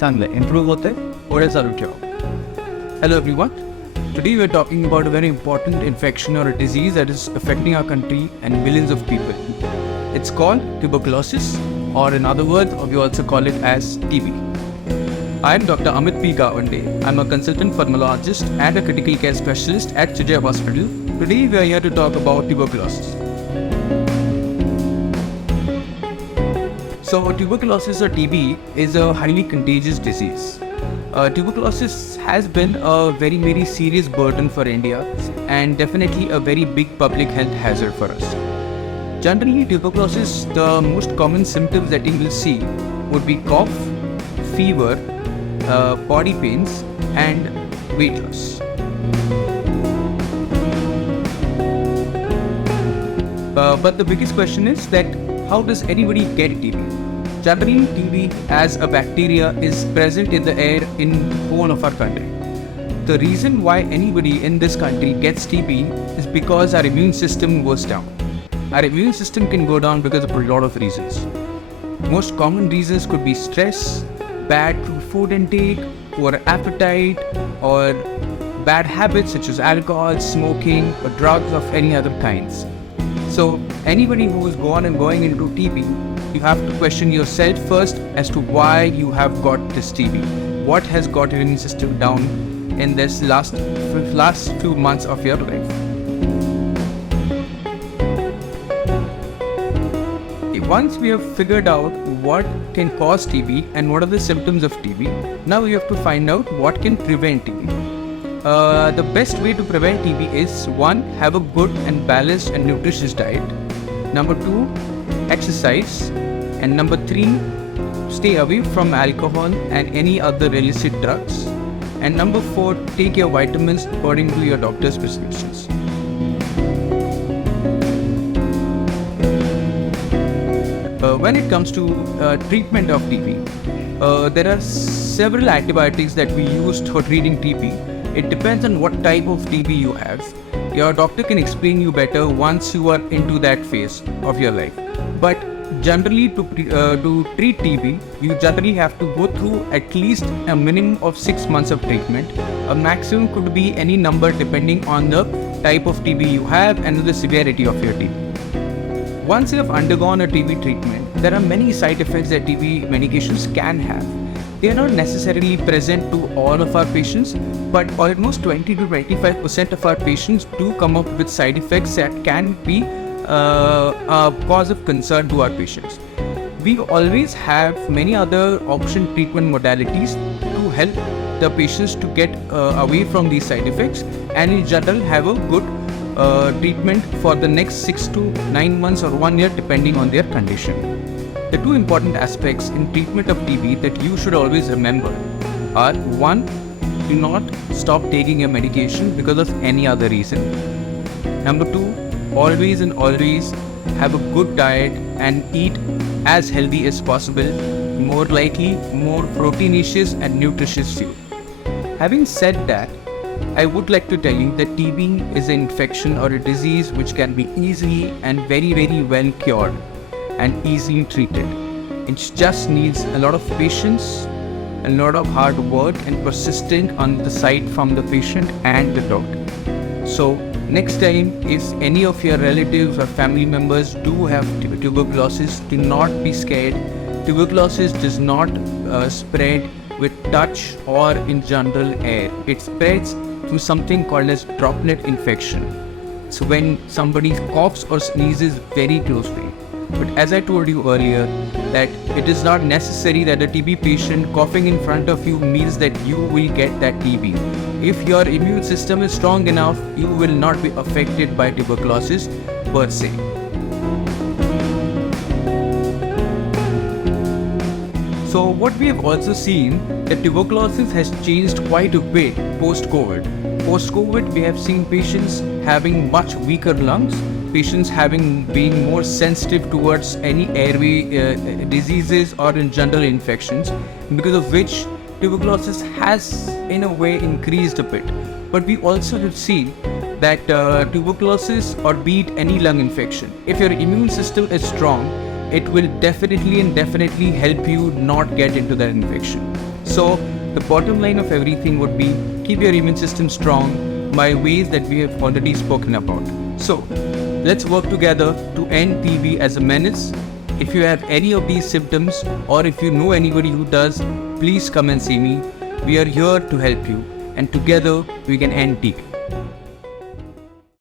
चांगलं इम्प्रूव्ह होते पुढे चालू ठेवा. Hello everyone. Today we are talking about a very important infection or a disease that is affecting our country and millions of people. It's called tuberculosis, or in other words, we also call it as TB. I am Dr. Amit P. Gawande. I'm a consultant pulmonologist and a critical care specialist at Sujay Hospital. Today we are here to talk about tuberculosis. So tuberculosis or TB is a highly contagious disease. Tuberculosis has been a very serious burden for India and definitely a very big public health hazard for us. Generally, tuberculosis, the most common symptoms that you will see would be cough, fever, body pains and weight loss. But the biggest question is that how does anybody get TB? Generally, TB as a bacteria is present in the air in whole of our country. The reason why anybody in this country gets TB is because our immune system goes down. Our immune system can go down because of a lot of reasons. Most common reasons could be stress, bad food intake, poor appetite, or bad habits such as alcohol, smoking, or drugs of any other kinds. So anybody who is going into TB, you have to question yourself first as to why you have got this TB. What has got your immune system down in this last few months of your life? Once we have figured out what can cause TB and what are the symptoms of TB, now we have to find out what can prevent TB. The best way to prevent TB is 1. Have a good and balanced and nutritious diet. Number 2. Exercise. And number 3. Stay away from alcohol and any other illicit drugs. And number 4. Take your vitamins according to your doctor's prescriptions. When it comes to treatment of TB, there are several antibiotics that we use for treating TB. It depends on what type of TB you have. Your doctor can explain you better once you are into that phase of your life. But generally, to treat TB, you generally have to go through at least a minimum of 6 months of treatment. A maximum could be any number depending on the type of TB you have and the severity of your TB. Once you have undergone a TB treatment, there are many side effects that TB medications can have. They are not necessarily present to all of our patients, but almost 20 to 25% of our patients do come up with side effects that can be a cause of concern to our patients. We always have many other option treatment modalities to help the patients to get away from these side effects and in general have a good treatment for the next 6 to 9 months or 1 year depending on their condition. The two important aspects in treatment of TB that you should always remember are 1. Do not stop taking your medication because of any other reason. Number 2. Always have a good diet and eat as healthy as possible, more likely more proteinaceous and nutritious food. Having said that, I would like to tell you that TB is an infection or a disease which can be easily and very well cured and easily treated. It just needs a lot of patience, a lot of hard work and persistence on the side from the patient and the doctor. So next time, if any of your relatives or family members do have tuberculosis, do not be scared. Tuberculosis does not spread with touch or in general air. It spreads through something called as droplet infection. So when somebody coughs or sneezes very closely. But as I told you earlier, that it is not necessary that a TB patient coughing in front of you means that you will get that TB. If your immune system is strong enough, you will not be affected by tuberculosis per se. So what we have also seen that tuberculosis has changed quite a bit post-COVID. Post-COVID, we have seen patients having much weaker lungs, patients being more sensitive towards any airway diseases or in general infections, because of which tuberculosis has in a way increased a bit. But we also have seen that tuberculosis or be it any lung infection, if your immune system is strong, it will definitely help you not get into that infection. So the bottom line of everything would be keep your immune system strong by ways that we have already spoken about. So let's work together to end TB as a menace. If you have any of these symptoms or if you know anybody who does, please come and see me. We are here to help you and together we can end TB.